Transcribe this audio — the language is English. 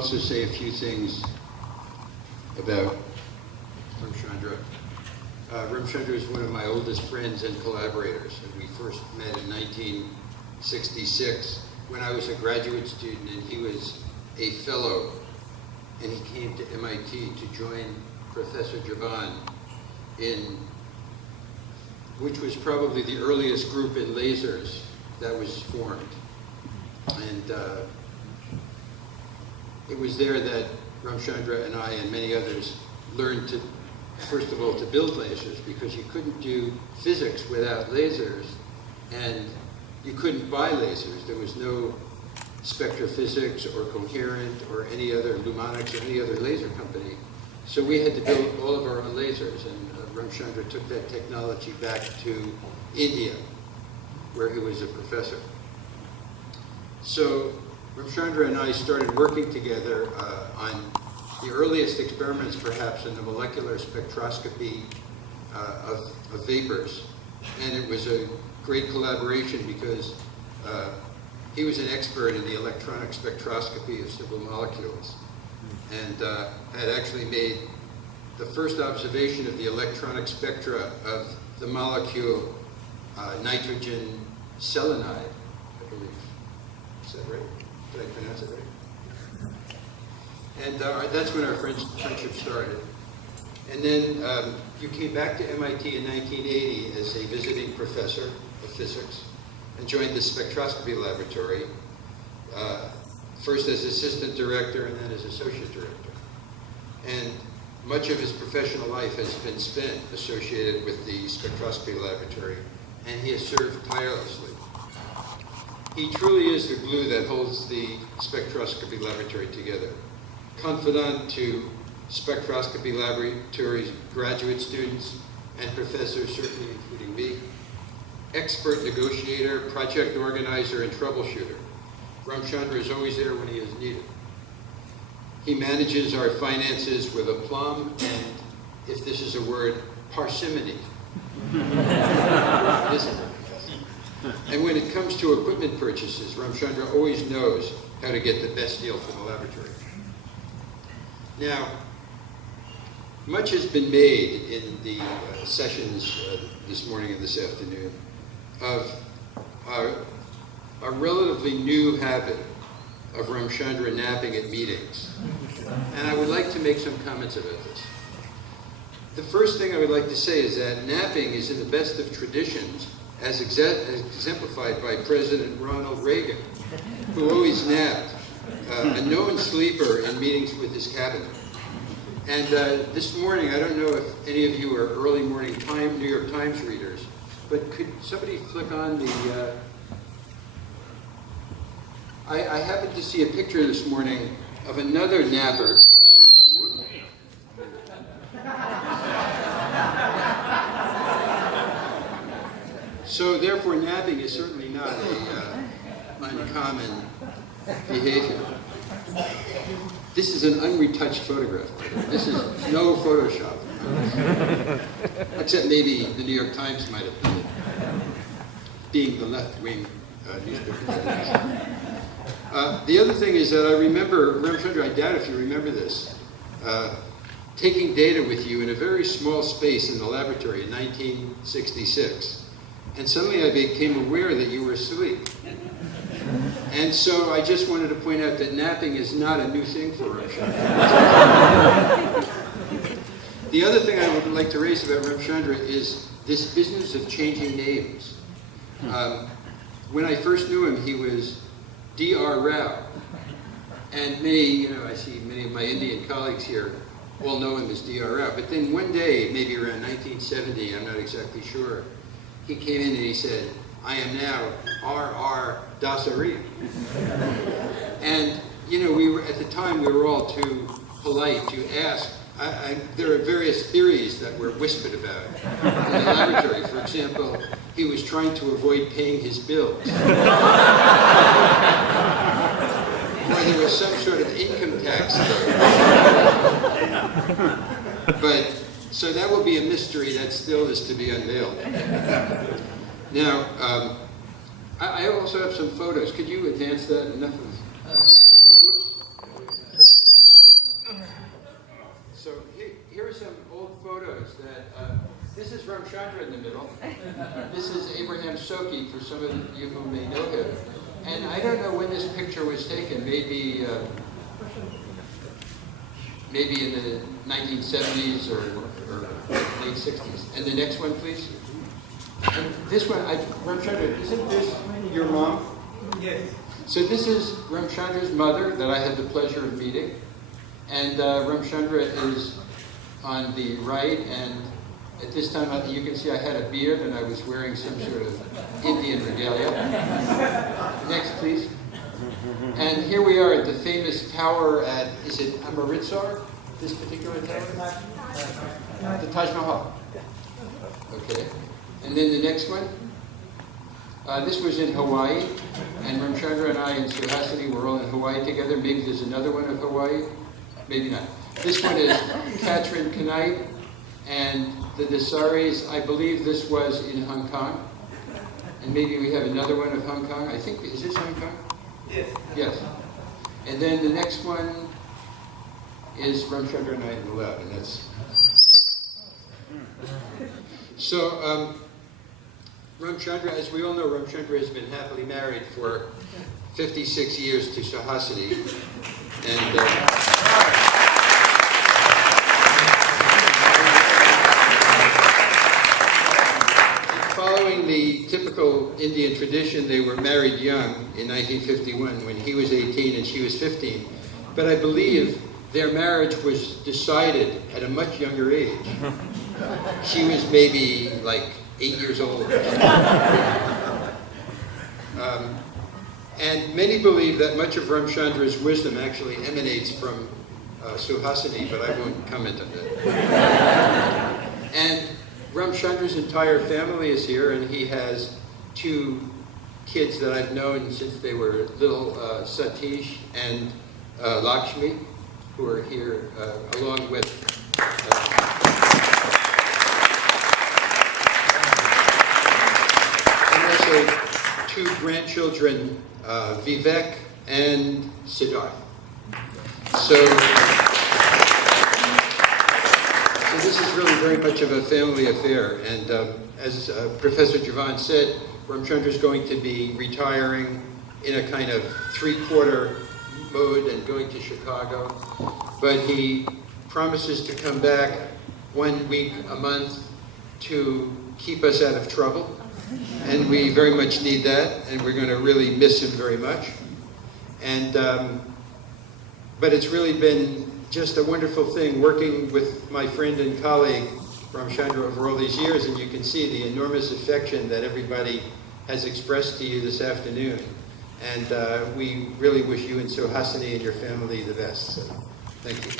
also say a few things about Ramchandra. Ramchandra is one of my oldest friends and collaborators, and we first met in 1966 when I was a graduate student and he was a fellow, and he came to MIT to join Professor Javan in, which was probably the earliest group in lasers that was formed. And it was there that Ramchandra and I and many others learned to, first of all, to build lasers, because you couldn't do physics without lasers, and you couldn't buy lasers. There was no Spectrophysics or Coherent or any other, Lumonics or any other laser company. So we had to build all of our own lasers, and Ramchandra took that technology back to India, where he was a professor. So Ramchandra and I started working together on the earliest experiments, perhaps, in the molecular spectroscopy of vapors. And it was a great collaboration because he was an expert in the electronic spectroscopy of simple molecules, and had actually made the first observation of the electronic spectra of the molecule nitrogen selenide, I believe. Is that right? Did I pronounce it right? And that's when our friendship started. And then you came back to MIT in 1980 as a visiting professor of physics and joined the spectroscopy laboratory, first as assistant director and then as associate director. And much of his professional life has been spent associated with the spectroscopy laboratory, and he has served tirelessly. He truly is the glue that holds the spectroscopy laboratory together. Confidant to spectroscopy laboratories, graduate students, and professors, certainly including me. Expert negotiator, project organizer, and troubleshooter. Ramchandra is always there when he is needed. He manages our finances with aplomb and, if this is a word, parsimony. Isn't it? And when it comes to equipment purchases, Ramchandra always knows how to get the best deal for the laboratory. Now, much has been made in the sessions this morning and this afternoon of a relatively new habit of Ramchandra napping at meetings. And I would like to make some comments about this. The first thing I would like to say is that napping is in the best of traditions, as exemplified by President Ronald Reagan, who always napped, a known sleeper in meetings with his cabinet. And this morning, I don't know if any of you are early morning New York Times readers, but could somebody flick on the... I happened to see a picture this morning of another napper. So therefore, napping is certainly not a uncommon behavior. This is an unretouched photograph. This is no Photoshop. Except maybe the New York Times might have done it, being the left-wing newspaper. The other thing is that I remember, Ramchandra, I doubt if you remember this, taking data with you in a very small space in the laboratory in 1966. And suddenly I became aware that you were asleep. And so I just wanted to point out that napping is not a new thing for Ramchandra. The other thing I would like to raise about Ramchandra is this business of changing names. When I first knew him, he was D.R. Rao. And many, I see many of my Indian colleagues here all know him as D.R. Rao. But then one day, maybe around 1970, I'm not exactly sure, he came in and he said, "I am now R.R. Dasari." And, we were, at the time, we were all too polite to ask. There are various theories that were whispered about in the laboratory. For example, he was trying to avoid paying his bills. Or there was some sort of income tax there. But, so that will be a mystery that still is to be unveiled. Now, I also have some photos. Could you advance that? Enough of... whoops. So here are some old photos that, this is Ramchandra in the middle. This is Abraham Soki, for some of you who may know him. And I don't know when this picture was taken, maybe in the 1970s or late 60s. And the next one, please. And this one, Ramchandra, isn't this your mom? Yes. So this is Ramchandra's mother that I had the pleasure of meeting. And Ramchandra is on the right, and at this time you can see I had a beard and I was wearing some sort of Indian regalia. Next, please. And here we are at the famous tower at, is it Amritsar, this particular tower? The Taj Mahal. Okay. And then the next one. This was in Hawaii, and Ramchandra and I and Suhasini were all in Hawaii together. Maybe there's another one of Hawaii. Maybe not. This one is Katrin Knight and the Dasaris. I believe this was in Hong Kong. And maybe we have another one of Hong Kong. I think, is this Hong Kong? Yes. Yes. And then the next one is Ramchandra and I in the lab, and that's... So, Ramchandra, as we all know, Ramchandra has been happily married for 56 years to Suhasini. And following the typical Indian tradition, they were married young in 1951 when he was 18 and she was 15. But I believe their marriage was decided at a much younger age. She was maybe like 8 years old. And many believe that much of Ramchandra's wisdom actually emanates from Suhasini, but I won't comment on that. And Ramchandra's entire family is here, and he has 2 kids that I've known since they were little, Satish and Lakshmi, who are here along with and also 2 grandchildren, Vivek and Siddharth. So this is really very much of a family affair, and as Professor Javan said, Ramchandra is going to be retiring in a kind of 3/4 mode and going to Chicago, but he promises to come back 1 week a month to keep us out of trouble, and we very much need that, and we're going to really miss him very much. And but it's really been just a wonderful thing working with my friend and colleague Ramchandra over all these years, and you can see the enormous affection that everybody has expressed to you this afternoon. And we really wish you and Suhasini and your family the best. So, thank you.